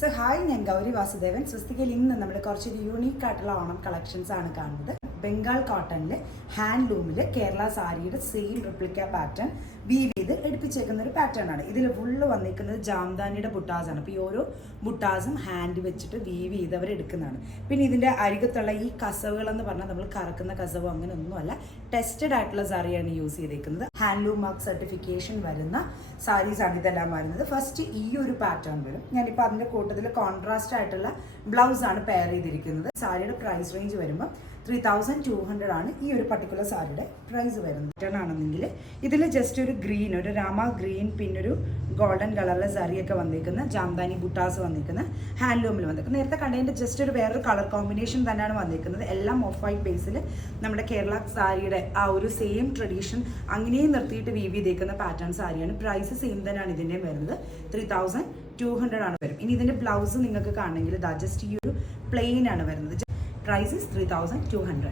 So hi, ഞാൻ ഗൗരി വാസുദേവൻ. സ്വസ്തികയിൽ ഇന്ന് നമ്മൾ കുറച്ചൊരു യൂണീക്ക് ആയിട്ടുള്ള ഓണം കളക്ഷൻസ് ആണ് കാണുന്നത്. ബംഗാൾ കോട്ടണിൽ ഹാൻഡ്ലൂമിൽ കേരള സാരിയുടെ സെയിം റിപ്ലിക്ക പാറ്റേൺ വീവ് ചെയ്ത് എടുപ്പിച്ചേക്കുന്ന ഒരു പാറ്റേൺ ആണ്. ഇതിൽ ഫുള്ള് വന്നിരിക്കുന്നത് ജാംദാനിയുടെ ബുട്ടാസാണ്. അപ്പോൾ ഈ ഓരോ ബുട്ടാസും ഹാൻഡ് വെച്ചിട്ട് വീവ് ചെയ്ത് അവർ എടുക്കുന്നതാണ്. പിന്നെ ഇതിൻ്റെ അരികത്തുള്ള ഈ കസവുകളെന്ന് പറഞ്ഞാൽ നമ്മൾ കറക്കുന്ന കസവ് അങ്ങനെ ഒന്നുമല്ല, ടെസ്റ്റഡ് ആയിട്ടുള്ള സാരിയാണ് യൂസ് ചെയ്തേക്കുന്നത്. ഹാൻഡ്ലൂം മാർക്ക് സർട്ടിഫിക്കേഷൻ വരുന്ന സാരീസാണ് ഇതെല്ലാം വരുന്നത്. ഫസ്റ്റ് ഈ ഒരു പാറ്റേൺ വരും. ഞാനിപ്പോൾ അതിൻ്റെ കൂട്ടത്തിൽ കോൺട്രാസ്റ്റ് ആയിട്ടുള്ള ബ്ലൗസാണ് പെയർ ചെയ്തിരിക്കുന്നത്. സാരിയുടെ പ്രൈസ് റേഞ്ച് വരുമ്പോൾ 3200 ആണ് ഈ ഒരു പർട്ടിക്കുലർ സാരിയുടെ പ്രൈസ് വരുന്നത്. റിട്ടേൺ ആണെന്നെങ്കിൽ ഇതിൽ ജസ്റ്റ് ഒരു ഗ്രീൻ, ഒരു രാമ ഗ്രീൻ, പിന്നെ ഒരു ഗോൾഡൻ കളറിലെ സാരിയൊക്കെ വന്നിരിക്കുന്ന ജാംദാനി ബുട്ടാസ് വന്നിരിക്കുന്ന ഹാൻഡ്ലൂമിൽ വന്നിരിക്കുന്നത്. നേരത്തെ കണ്ടതിൻ്റെ ജസ്റ്റ് ഒരു വേറൊരു കളർ കോമ്പിനേഷൻ തന്നെയാണ് വന്നിരിക്കുന്നത്. എല്ലാം ഓഫ് വൈറ്റ് ബേസിൽ നമ്മുടെ കേരള സാരിയുടെ ആ ഒരു സെയിം ട്രഡീഷൻ അങ്ങനെയും നിർത്തിയിട്ട് വീവ് ചെയ്തേക്കുന്ന പാറ്റേൺ സാരിയാണ്. പ്രൈസ് സെയിം തന്നെയാണ് ഇതിൻ്റെയും വരുന്നത്. 3200 ആണ് വരും. ഇനി ഇതിൻ്റെ ബ്ലൗസ് നിങ്ങൾക്ക് കാണണമെങ്കിൽ ഇതാ ജസ്റ്റ് ഈ ഒരു പ്ലെയിൻ ആണ് വരുന്നത്. പ്രൈസ് 3200.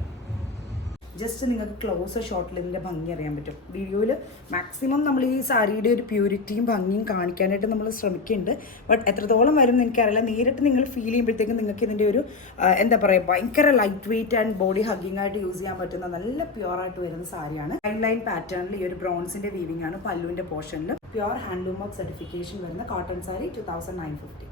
ജസ്റ്റ് നിങ്ങൾക്ക് ക്ലോസ് ഷോട്ടിൽ ഇതിൻ്റെ ഭംഗി അറിയാൻ പറ്റും. വീഡിയോയിൽ മാക്സിമം നമ്മൾ ഈ സാരിയുടെ ഒരു പ്യൂരിറ്റിയും ഭംഗിയും കാണിക്കാനായിട്ട് നമ്മൾ ശ്രമിക്കുന്നുണ്ട്. ബട്ട് എത്രത്തോളം വരും എന്ന് എനിക്കറിയില്ല. നേരിട്ട് നിങ്ങൾ ഫീൽ ചെയ്യുമ്പോഴത്തേക്കും നിങ്ങൾക്ക് ഇതിൻ്റെ ഒരു എന്താ പറയുക, ഭയങ്കര light weight and body hugging ആയിട്ട് യൂസ് ചെയ്യാൻ പറ്റുന്ന നല്ല പ്യുവറായിട്ട് വരുന്ന സാരിയാണ്. ലൈൻ പാറ്റേണിൽ ഈ ഒരു ബ്രോൺസിൻ്റെ വീവിംഗ് ആണ് പല്ലുവിൻ്റെ പോർഷനിൽ. പ്യുവർ ഹാൻഡ്ലൂം വർക്ക് സർട്ടിഫിക്കേഷൻ വരുന്ന കോട്ടൺ സാരി 2950.